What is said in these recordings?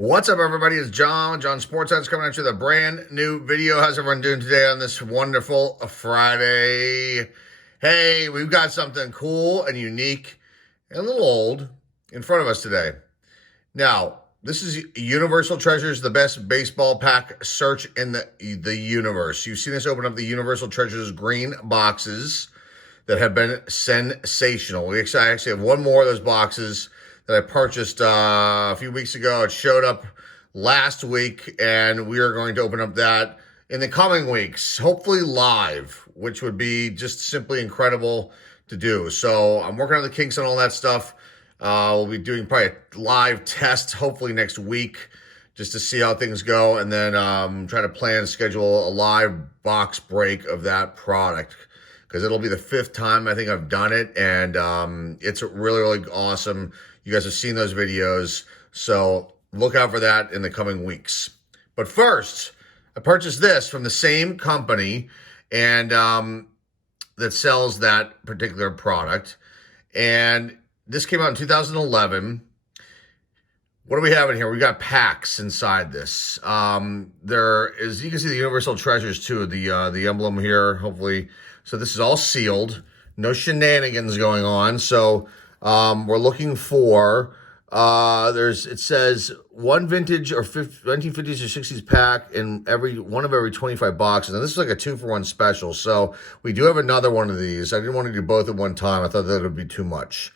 What's up, everybody? It's John Sports Heads coming at you with a brand new video. How's everyone doing today on this wonderful Friday? Hey, we've got something cool and unique and a little old in front of us today. Now, this is Universal Treasures, the best baseball pack search in the universe. You've seen us open up the Universal Treasures green boxes that have been sensational. We actually have one more of those boxes that I purchased a few weeks ago. It showed up last week, and we are going to open up that in the coming weeks, hopefully live, which would be just simply incredible to do. So I'm working on the kinks on all that stuff. We'll be doing probably a live test, hopefully next week, just to see how things go, and then try to schedule a live box break of that product, because it'll be the 5th time I think I've done it, and it's really, really awesome. You guys have seen those videos, so look out for that in the coming weeks. But first, I purchased this from the same company and that sells that particular product. And this came out in 2011. What do we have in here? We got packs inside this. There is, you can see the Universal Treasures too, the emblem here, hopefully. So this is all sealed. No shenanigans going on. So we're looking for, it says one vintage or 1950s or 60s pack in one of every 25 boxes. And this is like a 2-for-1 special. So we do have another one of these. I didn't want to do both at one time. I thought that would be too much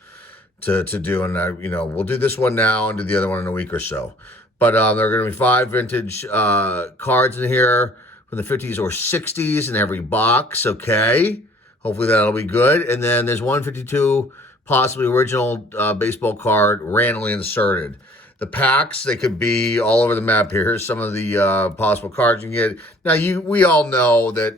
to do. And we'll do this one now and do the other one in a week or so. But there are going to be 5 vintage cards in here from the 50s or 60s in every box. Okay. Hopefully that'll be good. And then there's 152 possibly original baseball card randomly inserted. The packs, they could be all over the map here. Here's some of the possible cards you can get. Now, we all know that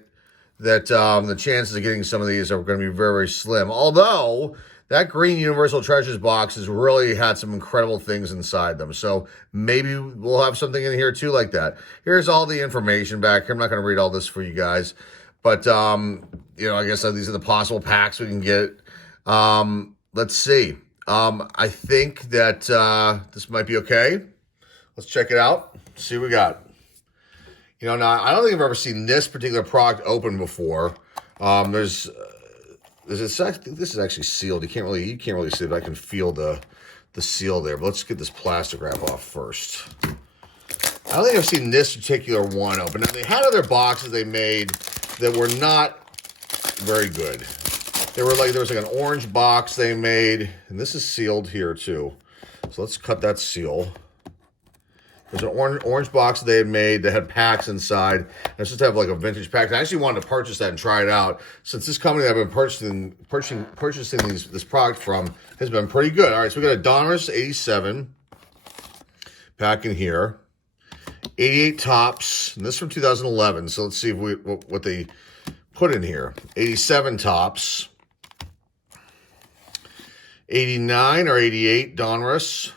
the chances of getting some of these are going to be very, very slim. Although, that green Universal Treasures box has really had some incredible things inside them. So maybe we'll have something in here too like that. Here's all the information back here. I'm not going to read all this for you guys. But, I guess these are the possible packs we can get. Let's see. I think that this might be okay. Let's check it out. See what we got. Now I don't think I've ever seen this particular product open before. This is actually sealed. You can't really see it, but I can feel the seal there. But let's get this plastic wrap off first. I don't think I've seen this particular one open. Now, they had other boxes they made that were not very good. There was like an orange box they made, and this is sealed here too. So let's cut that seal. There's an orange box they had made that had packs inside. And it's just have like a vintage pack. I actually wanted to purchase that and try it out, since this company that I've been purchasing this product from has been pretty good. All right, so we got a Donruss 87 pack in here, 88 tops, and this is from 2011. So let's see if what they put in here. 87 tops. 89 or 88 Donruss.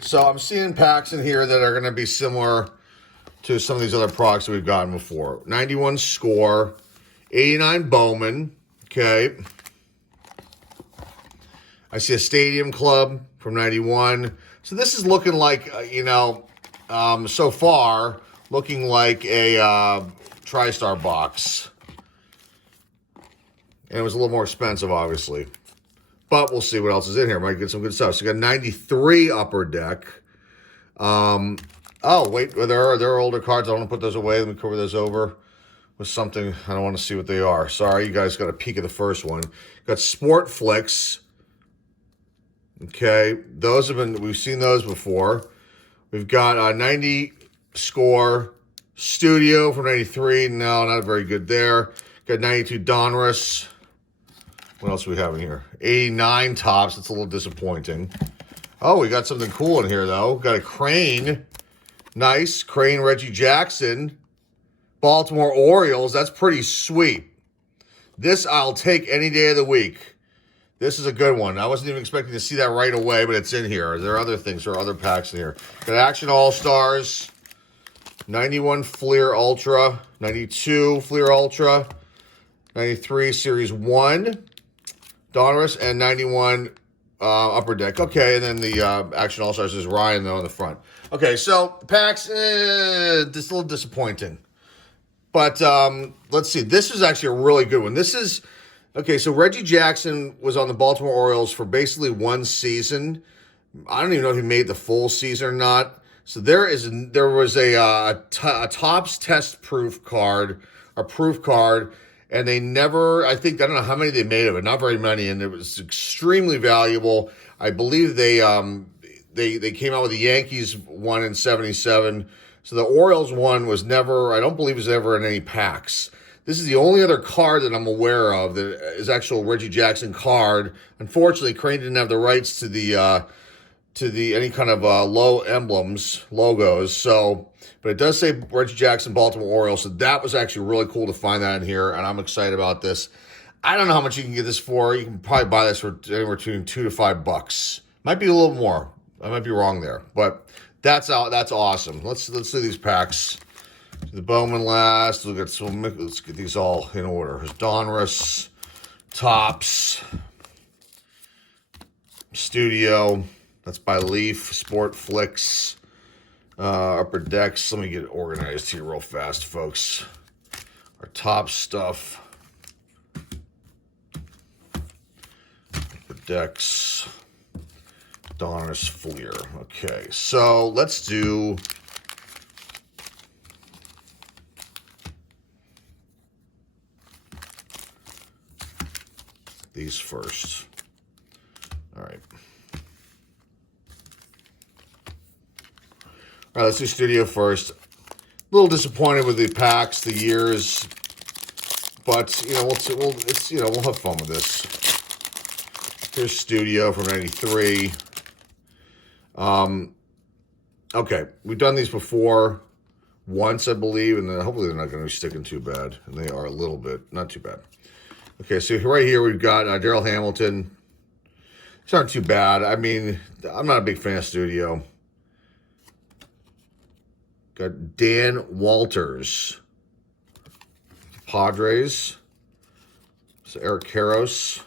So I'm seeing packs in here that are going to be similar to some of these other products that we've gotten before. 91 Score, 89 Bowman. Okay. I see a Stadium Club from 91. So this is looking like, so far, looking like a TriStar box. And it was a little more expensive, obviously. But we'll see what else is in here. Might get some good stuff. So we got 93 Upper Deck. Oh, wait. There are older cards. I don't want to put those away. Let me cover those over with something. I don't want to see what they are. Sorry, you guys got a peek of the first one. Got Sport Flicks. Okay. We've seen those before. We've got 90 Score Studio from 93. No, not very good there. Got 92 Donruss. What else do we have in here? 89 tops. That's a little disappointing. Oh, we got something cool in here, though. Got a Crane. Nice. Crane Reggie Jackson. Baltimore Orioles. That's pretty sweet. This I'll take any day of the week. This is a good one. I wasn't even expecting to see that right away, but it's in here. There are other things. There are other packs in here. Got Action All-Stars. 91 Fleer Ultra. 92 Fleer Ultra. 93 Series 1. Donruss, and 91 Upper Deck. Okay, and then the Action All-Stars is Ryan, though, in the front. Okay, so packs, just a little disappointing. But let's see. This is actually a really good one. This is, okay, so Reggie Jackson was on the Baltimore Orioles for basically one season. I don't even know if he made the full season or not. So there was a Topps test proof card, and they never, I don't know how many they made of it, not very many, and it was extremely valuable. I believe they came out with the Yankees one in 77. So the Orioles one was never, I don't believe it was ever in any packs. This is the only other card that I'm aware of that is actual Reggie Jackson card. Unfortunately, Crane didn't have the rights to the any kind of logos. So, but it does say Reggie Jackson, Baltimore Orioles. So that was actually really cool to find that in here, and I'm excited about this. I don't know how much you can get this for. You can probably buy this for anywhere between $2 to $5. Might be a little more. I might be wrong there, but that's awesome. Let's do these packs. The Bowman last. Let's get these all in order. There's Donruss, Topps, Studio. That's by Leaf, Sport Flicks, Upper Decks. Let me get organized here real fast, folks. Our top stuff. Upper Decks, Donruss, Fleer. Okay, so let's do these first. All right. All right, let's do Studio first. A little disappointed with the packs, the years, but we'll have fun with this. Here's Studio from '93. Okay, we've done these before once, I believe, and then hopefully they're not going to be sticking too bad, and they are a little bit, not too bad. Okay, so right here we've got Darrell Hamilton. It's not too bad. I mean, I'm not a big fan of Studio. Got Dan Walters, Padres. So Eric Karros.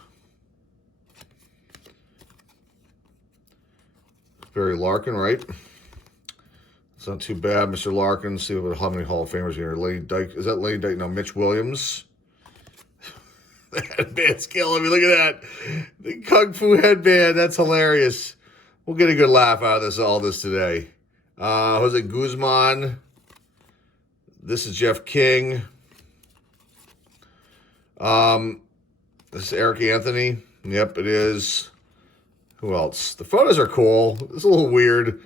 Barry Larkin, right? It's not too bad, Mr. Larkin. See how many Hall of Famers here. Lady Dyke. Is that Lady Dyke? No, Mitch Williams. The headband's killing me. Look at that. The Kung Fu headband. That's hilarious. We'll get a good laugh out of all this today. Jose Guzman. This is Jeff King. This is Eric Anthony. Yep, it is. Who else? The photos are cool. It's a little weird.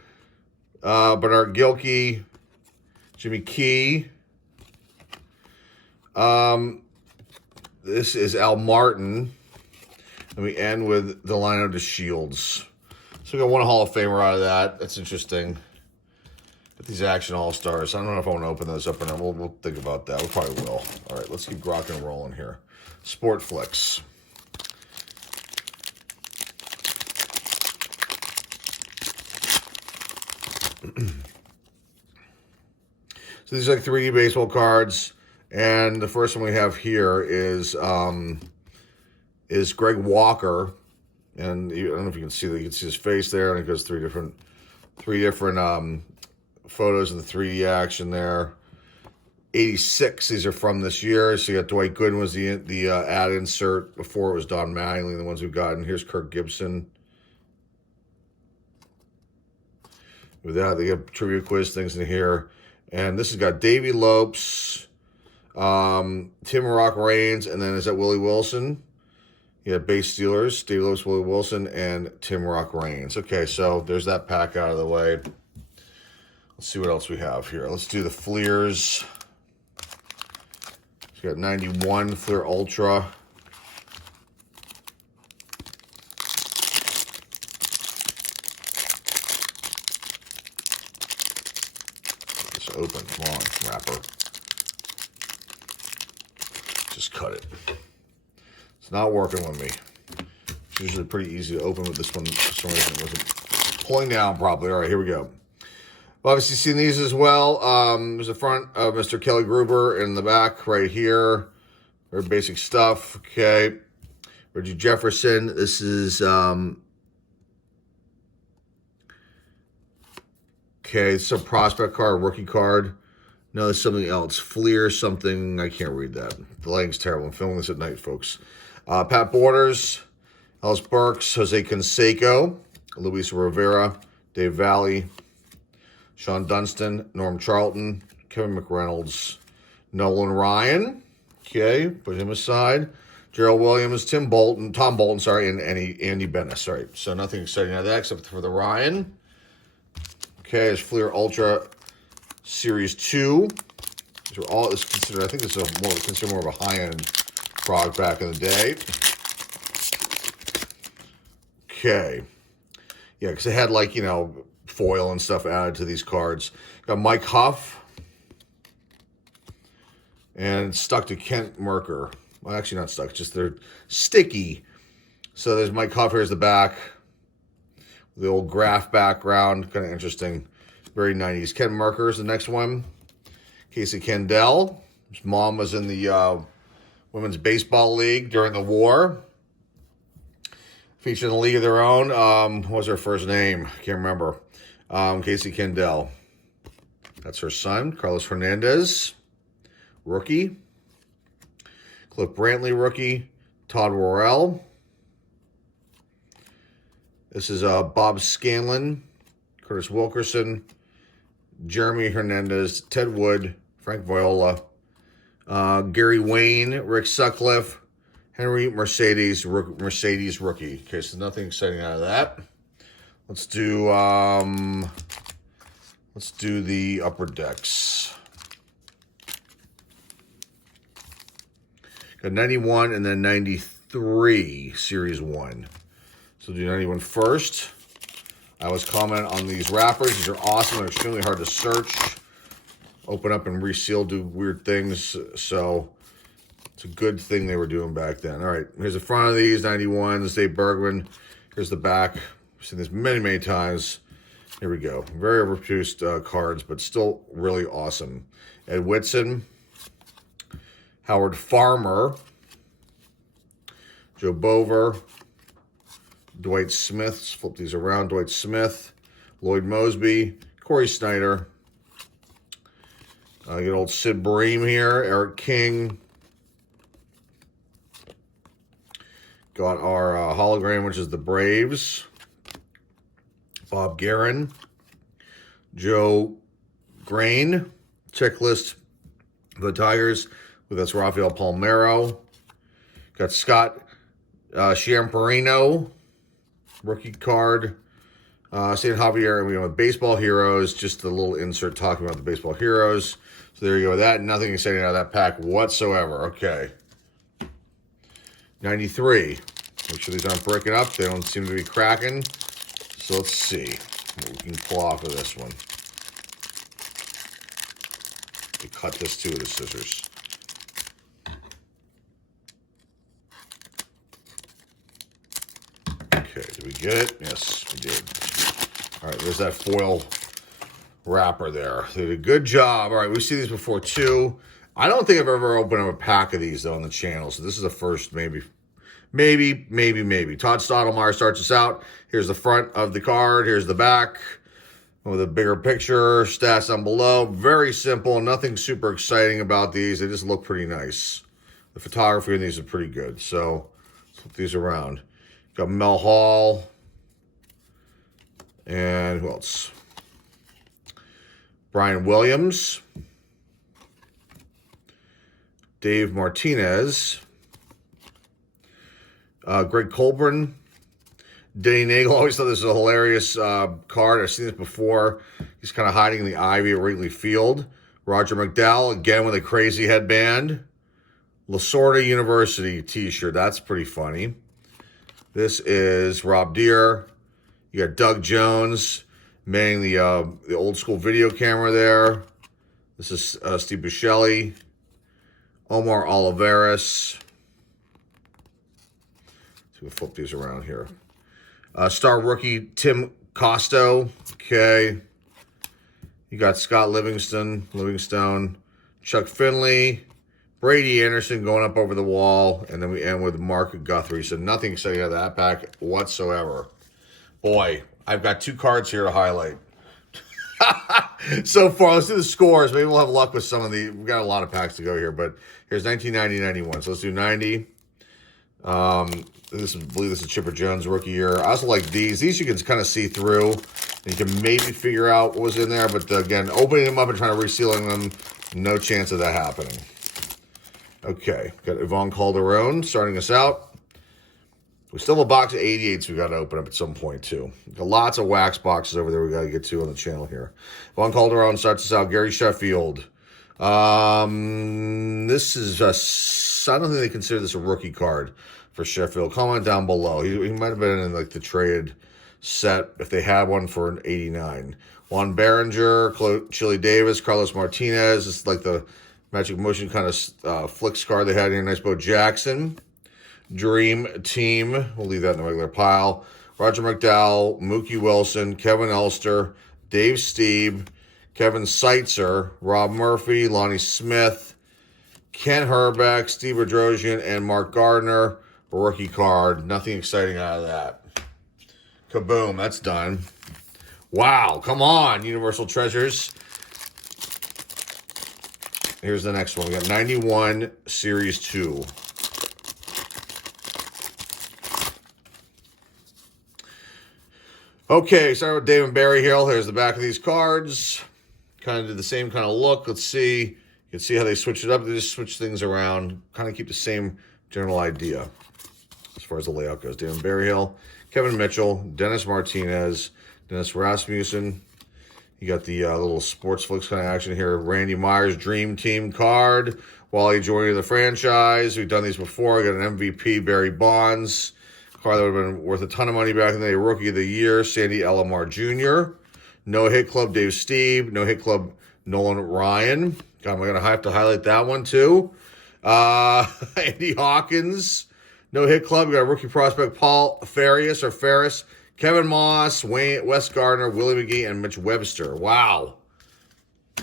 Bernard Gilkey. Jimmy Key. This is Al Martin. And we end with the Lionel de Shields. So we got one Hall of Famer out of that. That's interesting. Got these Action All-Stars. I don't know if I want to open those up or not. We'll think about that. We probably will. All right, let's keep rocking and rolling here. Sport Flicks. So these are like 3D baseball cards. And the first one we have here is Greg Walker. And I don't know if you can see that. You can see his face there, and it goes three different photos of the 3D action there. 86, these are from this year. So you got Dwight Gooden was the ad insert. Before it was Don Mattingly, the ones we've gotten. Here's Kirk Gibson. With that, they got trivia quiz things in here. And this has got Davey Lopes, Tim Rock Reigns, and then is that Willie Wilson? Yeah, base Steelers, Davey Lopes, Willie Wilson, and Tim Rock Reigns. Okay, so there's that pack out of the way. Let's see what else we have here. Let's do the Fleers. We got 91 Fleer Ultra. It's open. Come on, wrapper. Just cut it. It's not working with me. It's usually pretty easy to open with this one. For some reason, it wasn't pulling down properly. All right, here we go. Obviously seen these as well. There's the front of Mr. Kelly Gruber in the back right here. Very basic stuff. Okay. Reggie Jefferson. This is Okay, it's a prospect card, rookie card. No, there's something else. Fleer something. I can't read that. The lighting's terrible. I'm filming this at night, folks. Pat Borders, Ellis Burks, Jose Canseco, Luis Rivera, Dave Valley, Sean Dunston, Norm Charlton, Kevin McReynolds, Nolan Ryan. Okay, put him aside. Gerald Williams, Tom Bolton, and Andy Bennis. All right, so nothing exciting out of that except for the Ryan. Okay, it's Fleer Ultra Series 2. These are all is considered. I think this is considered more of a high-end product back in the day. Okay, yeah, because it had like foil and stuff added to these cards. Got Mike Huff, and it's stuck to Kent Merker. Well, actually not stuck, just they're sticky. So there's Mike Huff. Here's the back, the old graph background, kind of interesting. Very 90s. Ken Merker is the next one. Casey Kendall. His mom was in the Women's Baseball League during the war. Featured in a league of their own. What was her first name? Can't remember. Casey Kendall. That's her son. Carlos Hernandez. Rookie. Cliff Brantley, rookie. Todd Worrell. This is Bob Scanlon. Curtis Wilkerson. Jeremy Hernandez, Ted Wood, Frank Viola, Gary Wayne, Rick Sutcliffe, Henry Mercedes rookie. Okay, so nothing exciting out of that. Let's do the upper decks. Got 91 and then 93 Series 1. So do 91 first. I was commenting on these wrappers. These are awesome. They're extremely hard to search. Open up and reseal, do weird things. So it's a good thing they were doing back then. All right, here's the front of these, 91s, Dave Bergman. Here's the back. I've seen this many, many times. Here we go. Very overproduced cards, but still really awesome. Ed Whitson, Howard Farmer, Joe Bover, Dwight Smith, let's flip these around, Dwight Smith, Lloyd Mosby, Corey Snyder, get old Sid Bream here, Eric King, got our hologram, which is the Braves, Bob Guerin, Joe Grain, checklist for the Tigers, that's Rafael Palmeiro, got Scott Chiamparino, rookie card, St. Javier, and we have Baseball Heroes, just a little insert talking about the Baseball Heroes. So there you go with that. Nothing exciting out of that pack whatsoever. Okay. 93. Make sure these aren't breaking up. They don't seem to be cracking. So let's see what we can pull off of this one. We cut this too with the scissors. Okay, did we get it? Yes, we did. All right, there's that foil wrapper there. They did a good job. All right, we've seen these before too. I don't think I've ever opened up a pack of these though on the channel, so this is the first maybe. Todd Stottlemyre starts us out. Here's the front of the card. Here's the back with a bigger picture. Stats down below. Very simple. Nothing super exciting about these. They just look pretty nice. The photography in these is pretty good. So flip these around. Got Mel Hall. And who else? Brian Williams. Dave Martinez. Greg Colburn. Denny Nagel. Always thought this was a hilarious card. I've seen this before. He's kind of hiding in the ivy at Wrigley Field. Roger McDowell, again with a crazy headband. Lasorda University t-shirt. That's pretty funny. This is Rob Deere. You got Doug Jones manning the old school video camera there. This is Steve Buscemi. Omar Oliveras. So we'll flip these around here. Star rookie Tim Costo. Okay. You got Scott Livingstone, Chuck Finley, Brady Anderson going up over the wall, and then we end with Mark Guthrie. So nothing exciting out of that pack whatsoever. Boy, I've got two cards here to highlight. So far, let's do the scores. Maybe we'll have luck with some of the. We've got a lot of packs to go here, but here's 1990, 91. So let's do 90. I believe this is Chipper Jones rookie year. I also like these. These you can kind of see through. You can maybe figure out what was in there, but again, opening them up and trying to resealing them, no chance of that happening. Okay, got Yvonne Calderon starting us out. We still have a box of 88s we got to open up at some point, too. Got lots of wax boxes over there we got to get to on the channel here. Yvonne Calderon starts us out. Gary Sheffield. This is I don't think they consider this a rookie card for Sheffield. Comment down below. He might have been in like the trade set if they had one for an 89. Juan Berenger, Chili Davis, Carlos Martinez. It's like the Magic Motion kind of flicks card they had here. Nice Bo Jackson. Dream Team. We'll leave that in the regular pile. Roger McDowell, Mookie Wilson, Kevin Elster, Dave Stieb, Kevin Seitzer, Rob Murphy, Lonnie Smith, Ken Herbeck, Steve Bedrosian, and Mark Gardner. A rookie card. Nothing exciting out of that. Kaboom. That's done. Wow. Come on, Universal Treasures. Here's the next one. We got 91 Series 2. Okay, starting with David Berryhill. Here's the back of these cards. Kind of did the same kind of look. Let's see. You can see how they switch it up. They just switch things around. Kind of keep the same general idea as far as the layout goes. David Berryhill, Kevin Mitchell, Dennis Martinez, Dennis Rasmussen. You got the little sports flicks kind of action here. Randy Myers, Dream Team card. Wally joining the franchise. We've done these before. I got an MVP, Barry Bonds. Card that would have been worth a ton of money back in the day. Rookie of the Year, Sandy Alomar Jr. No Hit Club, Dave Stieb. No Hit Club, Nolan Ryan. God, am I going to have to highlight that one too? Andy Hawkins. No Hit Club. We got a rookie prospect, Paul Ferris. Kevin Moss, Wes Gardner, Willie McGee, and Mitch Webster. Wow.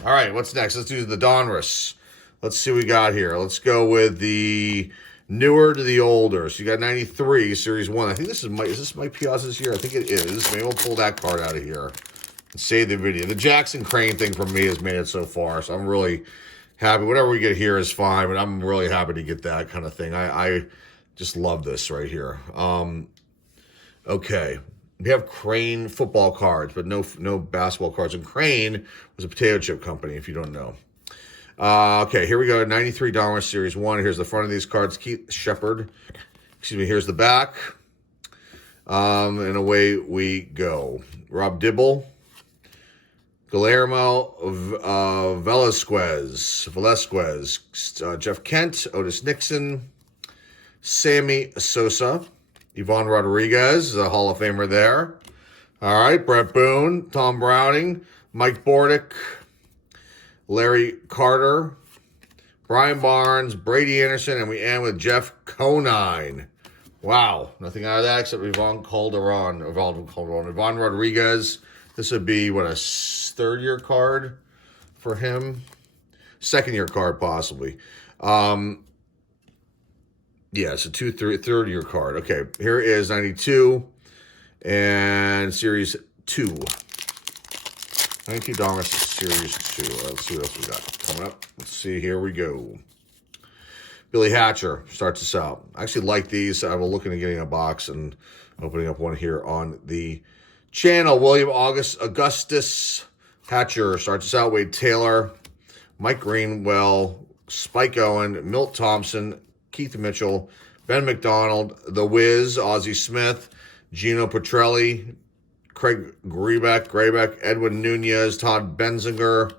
All right, what's next? Let's do the Donruss. Let's see what we got here. Let's go with the newer to the older. So you got 93, Series 1. I think this is Mike Piazza's year? I think it is. Maybe we'll pull that card out of here and save the video. The Jackson Crane thing for me has made it so far, so I'm really happy. Whatever we get here is fine, but I'm really happy to get that kind of thing. I just love this right here. Okay. We have Crane football cards, but no basketball cards. And Crane was a potato chip company, if you don't know. Okay, here we go. 93 Donruss Series 1. Here's the front of these cards. Keith Shepard. Excuse me, here's the back. And away we go. Rob Dibble. Guillermo Velasquez. Jeff Kent. Otis Nixon. Sammy Sosa. Yvonne Rodriguez, a Hall of Famer there. All right, Brett Boone. Tom Browning. Mike Bordick. Larry Carter, Brian Barnes, Brady Anderson, and we end with Jeff Conine. Wow, nothing out of that except Yvonne Calderon. Yvonne Rodriguez. This would be, what, a third-year card for him? Second-year card, possibly. Yeah, it's a third-year card. Okay, here is 92 and Series 2. 92 Donruss Series 2. Let's see what else we got coming up. Let's see. Here we go. Billy Hatcher starts us out. I actually like these. I was looking at getting a box and opening up one here on the channel. William Augustus Hatcher starts us out. Wade Taylor, Mike Greenwell, Spike Owen, Milt Thompson, Keith Mitchell, Ben McDonald, The Wiz, Ozzie Smith, Gino Petrelli, Craig Graybeck, Edwin Nunez, Todd Benzinger,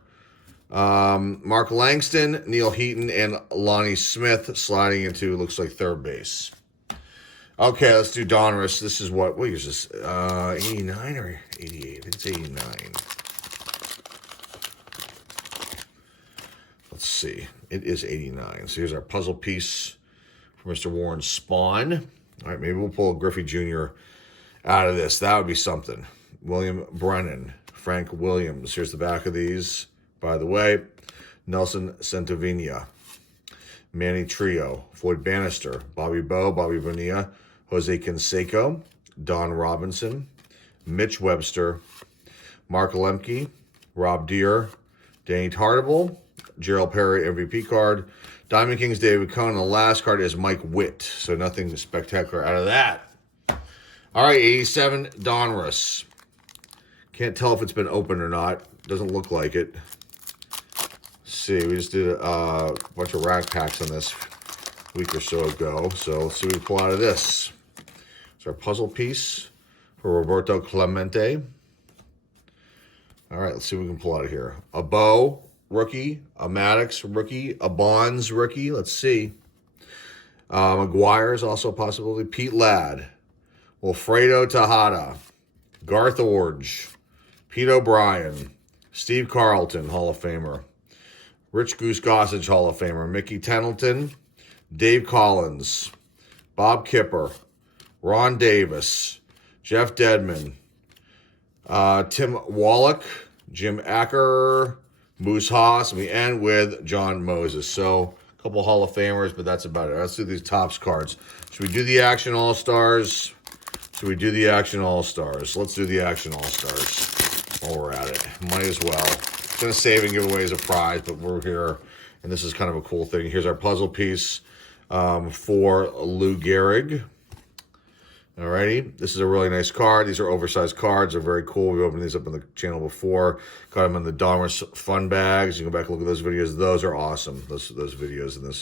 Mark Langston, Neil Heaton, and Lonnie Smith sliding into, looks like, third base. Okay, let's do Donruss. This is what year is this? 89 or 88? I think it's 89. Let's see. It is 89. So here's our puzzle piece for Mr. Warren Spahn. All right, maybe we'll pull Griffey Jr. out of this. That would be something. William Brennan, Frank Williams. Here's the back of these, by the way. Nelson Santovina, Manny Trio, Floyd Bannister, Bobby Bowe, Bobby Bonilla, Jose Canseco, Don Robinson, Mitch Webster, Mark Lemke, Rob Deere, Danny Tartable, Gerald Perry MVP card. Diamond Kings David Cohn. The last card is Mike Witt. So nothing spectacular out of that. All right, 87 Donruss. Can't tell if it's been opened or not. Doesn't look like it. Let's see, we just did a bunch of rack packs on this a week or so ago. So let's see what we pull out of this. It's our puzzle piece for Roberto Clemente. All right, let's see what we can pull out of here. A Bo rookie, a Maddox rookie, a Bonds rookie. Let's see. McGuire is also a possibility. Pete Ladd, Wilfredo Tejada, Garth Orge, Pete O'Brien, Steve Carlton, Hall of Famer, Rich Goose Gossage, Hall of Famer, Mickey Tettleton, Dave Collins, Bob Kipper, Ron Davis, Jeff Dedman, Tim Wallach, Jim Acker, Moose Haas, and we end with John Moses. So a couple Hall of Famers, but that's about it. Let's do these Topps cards. Should we do the Action All-Stars? Should we do the Action All-Stars? Let's do the Action All-Stars while we're at it. Might as well. It's going to save and give away as a prize, but we're here, and this is kind of a cool thing. Here's our puzzle piece for Lou Gehrig. Alrighty, this is a really nice card. These are oversized cards. They're very cool. We opened these up on the channel before. Got them in the Donruss fun bags. You can go back and look at those videos. Those are awesome. Those videos and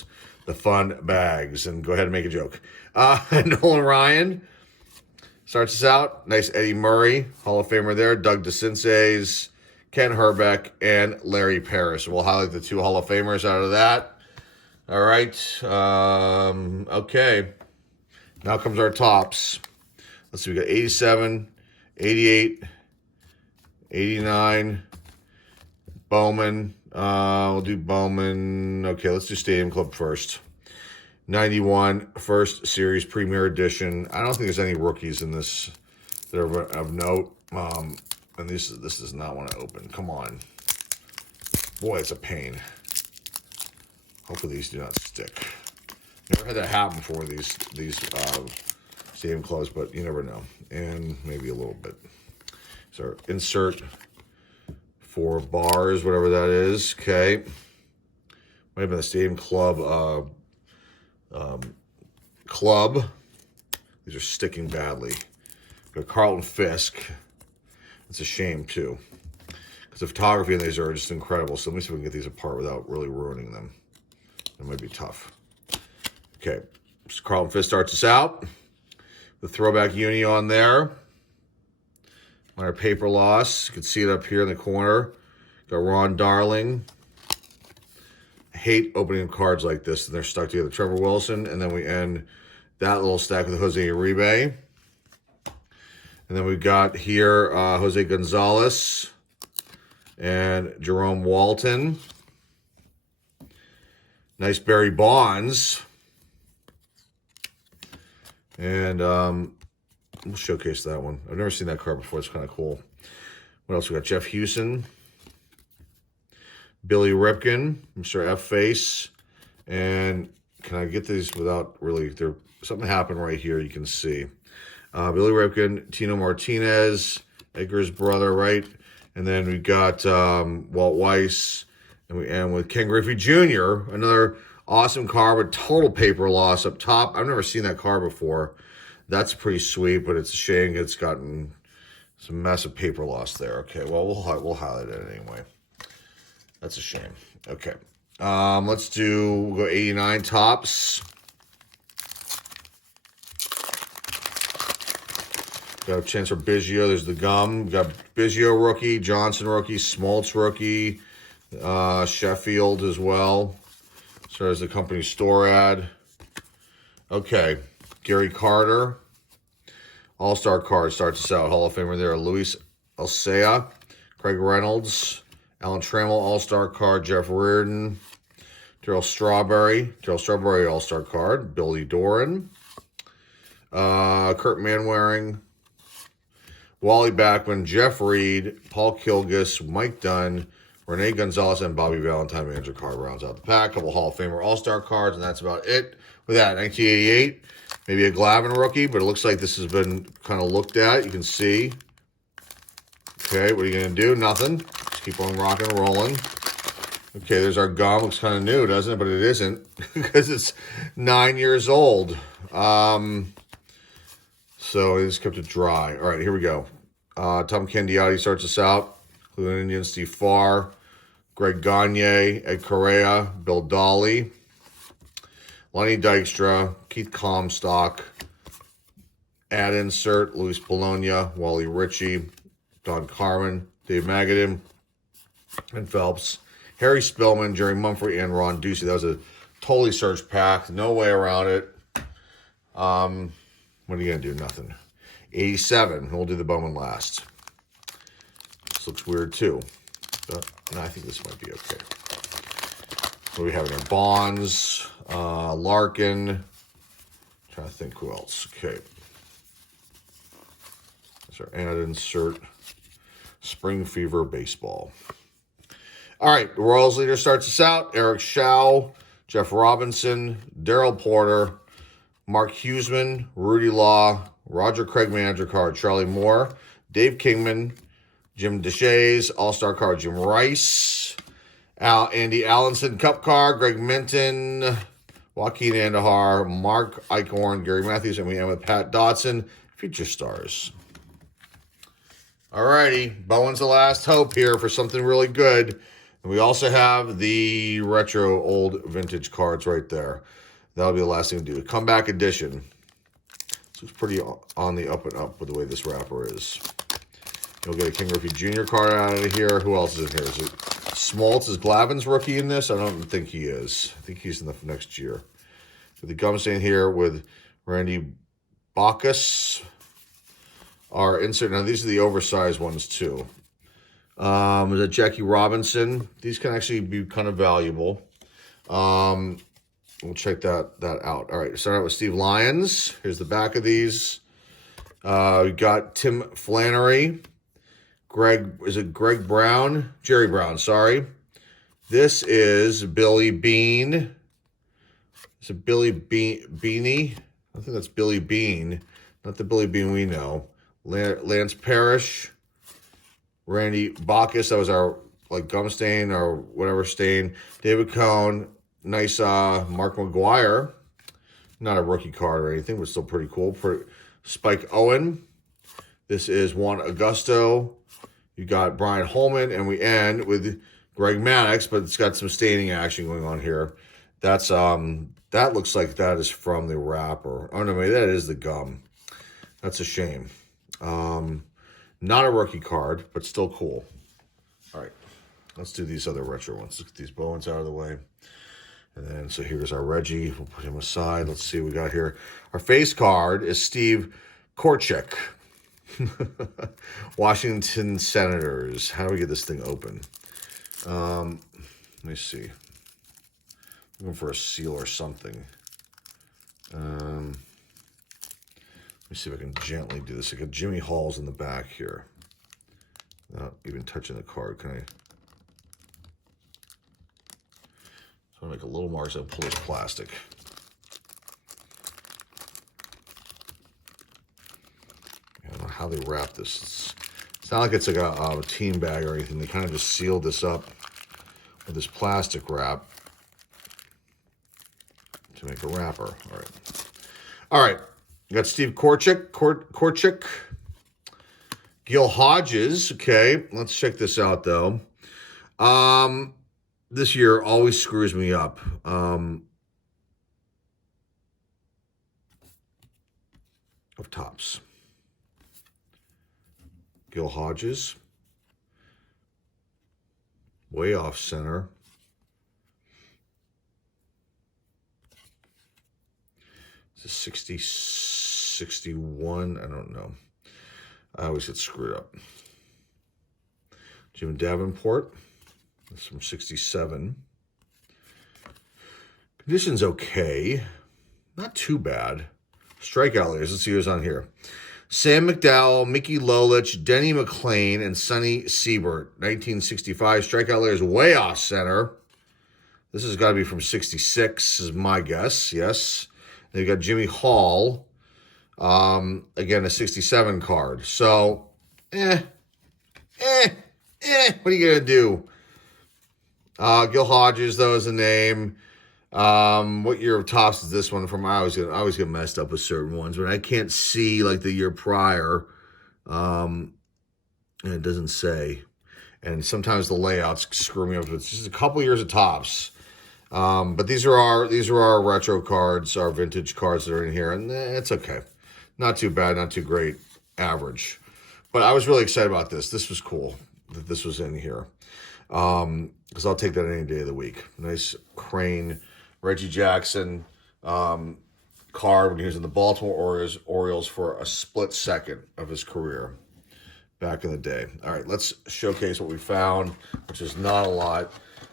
the fun bags. And go ahead and make a joke. Nolan Ryan starts us out. Nice Eddie Murray, Hall of Famer there. Doug DeCinces, Ken Herbeck, and Larry Parrish. We'll highlight the two Hall of Famers out of that. All right. Okay. Now comes our tops. Let's see, we got 87, 88, 89, Bowman. We'll do Bowman. Okay, let's do Stadium Club first. 91, First Series Premier Edition. I don't think there's any rookies in this that are of note. And this does not want to open. Come on. Boy, it's a pain. Hopefully these do not stick. Never had that happen before, these Stadium Clubs, but you never know. And maybe a little bit. So insert for bars, whatever that is. Okay. Might have been the Stadium Club club. These are sticking badly. Got Carlton Fisk. It's a shame too, because the photography in these are just incredible. So let me see if we can get these apart without really ruining them. It might be tough. Okay, so Carlton Fisk starts us out. The throwback uni on there. Minor paper loss. You can see it up here in the corner. Got Ron Darling. I hate opening cards like this and they're stuck together. Trevor Wilson, and then we end that little stack with Jose Uribe. And then we've got here Jose Gonzalez and Jerome Walton. Nice Barry Bonds. And we'll showcase that one. I've never seen that card before. It's kind of cool. What else we got? Jeff Hewson. Billy Ripken. Mr. F-Face. And can I get these without really... something happened right here you can see. Billy Ripken, Tino Martinez, Edgar's brother, right? And then we got Walt Weiss. And we end with Ken Griffey Jr., another awesome card with total paper loss up top. I've never seen that card before. That's pretty sweet, but it's a shame it's gotten some massive paper loss there. Okay, well, we'll highlight it anyway. That's a shame. Okay. We'll go 89 Topps. Got a chance for Biggio. There's the gum. We got Biggio rookie, Johnson rookie, Smoltz rookie, Sheffield as well. So there's the company store ad. Okay, Gary Carter. All-Star card starts us out. Hall of Famer there. Luis Alcea, Craig Reynolds, Alan Trammell All-Star card. Jeff Reardon, Darryl Strawberry All-Star card. Billy Doran, Kurt Manwaring, Wally Backman, Jeff Reed, Paul Kilgus, Mike Dunn, Rene Gonzalez, and Bobby Valentine manager card rounds out the pack. Couple Hall of Famer All-Star cards, and that's about it. With that, 1988, maybe a Glavine rookie, but it looks like this has been kind of looked at. You can see. Okay, what are you going to do? Nothing. Let's keep on rocking and rolling. Okay, there's our gum. Looks kind of new, doesn't it? But it isn't because it's 9 years old. So I just kept it dry. All right, here we go. Tom Candiotti starts us out. Cleveland Indians, Steve Farr, Greg Gagne, Ed Correa, Bill Dolly, Lonnie Dykstra, Keith Comstock, Ad Insert, Luis Bologna, Wally Ritchie, Don Carmen, Dave Magadan, and Phelps, Harry Spillman, Jerry Mumphrey, and Ron Ducey. That was a totally search packed. No way around it. What are you going to do? Nothing. 87. We'll do the Bowman last. This looks weird, too. No, I think this might be okay. What do we have in here? Bonds, Larkin. Trying to think who else. Okay. That's our ad insert. Spring Fever Baseball. All right. The Royals leader starts us out. Eric Shaw, Jeff Robinson, Daryl Porter, Mark Huseman, Rudy Law, Roger Craig manager card, Charlie Moore, Dave Kingman, Jim Deshays, All-Star card, Jim Rice, Andy Allenson, Cup card, Greg Minton, Joaquin Andahar, Mark Eichhorn, Gary Matthews, and we end with Pat Dotson, feature stars. All righty, Bowen's the last hope here for something really good. And we also have the retro old vintage cards right there. That'll be the last thing to do. Comeback edition. This looks pretty on the up and up with the way this wrapper is. You'll get a King Griffey Jr. card out of here. Who else is in here? Is it Smoltz? Is Glavin's rookie in this? I don't think he is. I think he's in the next year. So the gum stain here with Randy Bacchus. Our insert. Now, these are the oversized ones, too. Is that Jackie Robinson? These can actually be kind of valuable. We'll check that out. All right, start out with Steve Lyons. Here's the back of these. We got Tim Flannery. Greg Brown? Jerry Brown, sorry. This is Billy Bean. Is it Billy Beanie? I think that's Billy Bean. Not the Billy Bean we know. Lance Parrish. Randy Bacchus. That was our gum stain or whatever stain. David Cohn. Nice Mark McGuire. Not a rookie card or anything, but still pretty cool. Spike Owen. This is Juan Augusto. You got Brian Holman, and we end with Greg Maddox, but it's got some staining action going on here. That's that looks like that is from the wrapper. Oh no, maybe that is the gum. That's a shame. Not a rookie card, but still cool. All right, let's do these other retro ones. Let's get these Bowens out of the way. And then, so here's our Reggie. We'll put him aside. Let's see what we got here. Our face card is Steve Korchek. Washington Senators. How do we get this thing open? Let me see. Looking for a seal or something. Let me see if I can gently do this. I got Jimmy Hall's in the back here. Not even touching the card. Can I? So I'll make a little mark so I pull this plastic. I don't know how they wrap this. It's not like it's like a team bag or anything. They kind of just sealed this up with this plastic wrap to make a wrapper. All right. All right. You got Steve Korchek. Gil Hodges. Okay. Let's check this out, though. This year always screws me up. Of tops. Gil Hodges. Way off center. Is it 60, 61? I don't know. I always get screwed up. Jim Davenport. That's from 67. Condition's okay. Not too bad. Strikeout leaders. Let's see who's on here. Sam McDowell, Mickey Lolich, Denny McClain, and Sonny Siebert. 1965. Strikeout leaders way off center. This has got to be from 66 is my guess. Yes. They got Jimmy Hall. Again, a 67 card. So, What are you going to do? Gil Hodges, though, is the name. What year of tops is this one from? I always get messed up with certain ones, but I can't see like the year prior. And it doesn't say. And sometimes the layouts screw me up. It's just a couple years of tops. But these are our retro cards, our vintage cards that are in here, and it's okay. Not too bad, not too great, average. But I was really excited about this. This was cool that this was in here. Because I'll take that any day of the week. Nice Crane, Reggie Jackson card when he was in the Baltimore Orioles for a split second of his career back in the day. All right, let's showcase what we found, which is not a lot.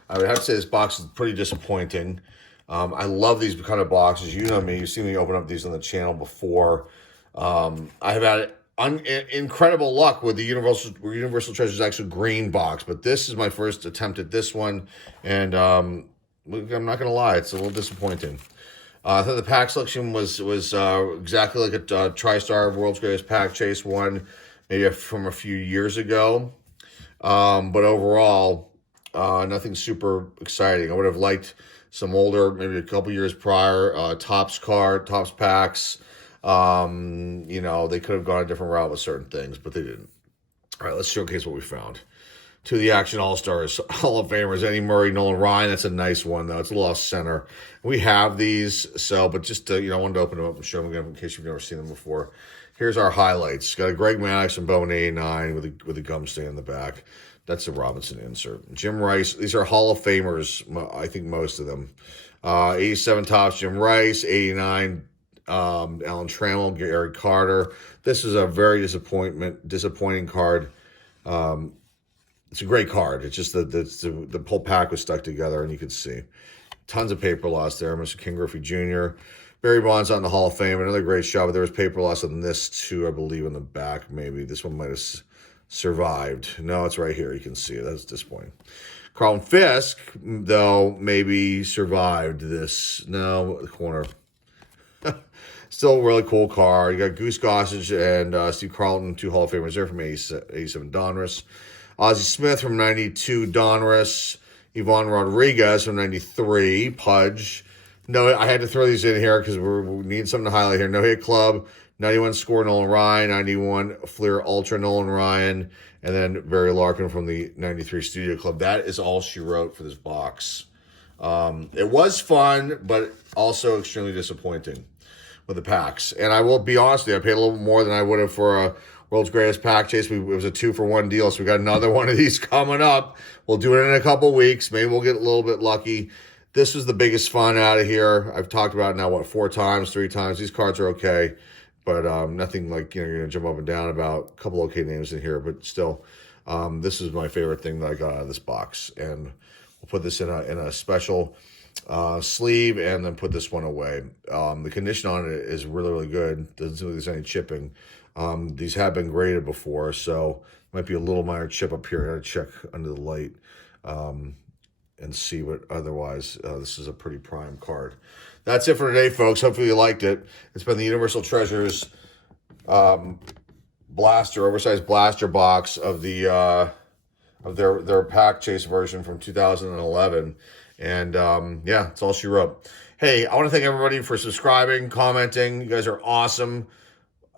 I would have to say this box is pretty disappointing. I love these kind of boxes. You know me. You've seen me open up these on the channel before. I have had incredible luck with the Universal Treasures Extra green box, but this is my first attempt at this one, and I'm not going to lie, it's a little disappointing. I thought the pack selection was exactly like a TriStar World's Greatest Pack Chase one, maybe from a few years ago. But overall, nothing super exciting. I would have liked some older, maybe a couple years prior, Topps packs. You know, they could have gone a different route with certain things, but they didn't. All right, let's showcase what we found. To the Action All-Stars, Hall of Famers, Eddie Murray, Nolan Ryan. That's a nice one, though. It's a little off center. We have these, so, but just, I wanted to open them up and show them again in case you've never seen them before. Here's our highlights. Got a Greg Maddux and Bowman 89 with a gum stand in the back. That's a Robinson insert. Jim Rice. These are Hall of Famers, I think most of them. 87 Topps, Jim Rice. 89, Alan Trammell, Gary Carter. This is a very disappointing card. It's a great card. It's just the whole pack was stuck together, and you could see tons of paper loss there. Mr. King Griffey Jr. Barry Bonds out in the Hall of Fame. Another great shot, but there was paper loss on this too, I believe, in the back. Maybe this one might have survived. No, it's right here. You can see it. That's disappointing. Carlton Fisk, though, maybe survived this. No, the corner. Still a really cool card. You got Goose Gossage and Steve Carlton, two Hall of Famers there from 87 Donruss. Ozzie Smith from 92 Donruss. Yvonne Rodriguez from 93 Pudge. No, I had to throw these in here because we need something to highlight here. No Hit Club, 91 Score Nolan Ryan, 91 Fleer Ultra Nolan Ryan, and then Barry Larkin from the 93 Studio Club. That is all she wrote for this box. It was fun, but also extremely disappointing with the packs. And I will be honest with you, I paid a little more than I would have for a World's Greatest Pack Chase. It was a 2-for-1 deal, so we got another one of these coming up. We'll do it in a couple weeks. Maybe we'll get a little bit lucky. This was the biggest fun out of here. I've talked about it now, 3 times. These cards are okay, but nothing like, you're going to jump up and down about. A couple okay names in here, but still, this is my favorite thing that I got out of this box. And we'll put this in a special sleeve and then put this one away. The condition on it is really, really good. Doesn't seem like there's any chipping. These have been graded before, so might be a little minor chip up here. I gotta check under the light and see, but otherwise, this is a pretty prime card. That's it for today, folks. Hopefully you liked it. It's been the Universal Treasures oversized blaster box of the of their pack chase version from 2011. And yeah, that's all she wrote. Hey, I want to thank everybody for subscribing, commenting. You guys are awesome.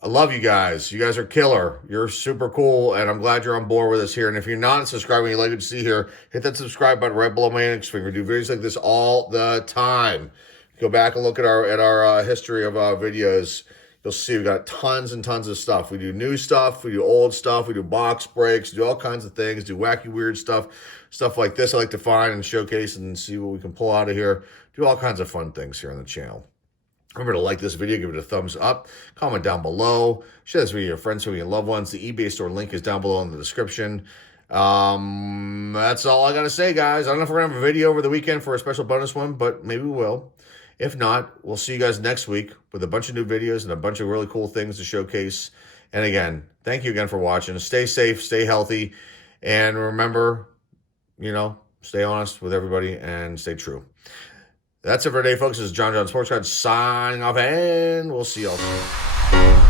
I love you guys. You guys are killer. You're super cool, and I'm glad you're on board with us here. And if you're not subscribing, you'd like to see here, hit that subscribe button right below my index finger. We do videos like this all the time. Go back and look at our history of videos. You'll see we've got tons and tons of stuff. We do new stuff. We do old stuff. We do box breaks. Do all kinds of things. Do wacky, weird stuff. Stuff like this I like to find and showcase and see what we can pull out of here. Do all kinds of fun things here on the channel. Remember to like this video, give it a thumbs up, comment down below, share this video with your friends, family, and loved ones. The eBay store link is down below in the description. That's all I got to say, guys. I don't know if we're going to have a video over the weekend for a special bonus one, but maybe we will. If not, we'll see you guys next week with a bunch of new videos and a bunch of really cool things to showcase. And again, thank you again for watching. Stay safe, stay healthy, and remember, stay honest with everybody and stay true. That's it for today, folks. This is John Sports Card signing off, and we'll see y'all soon.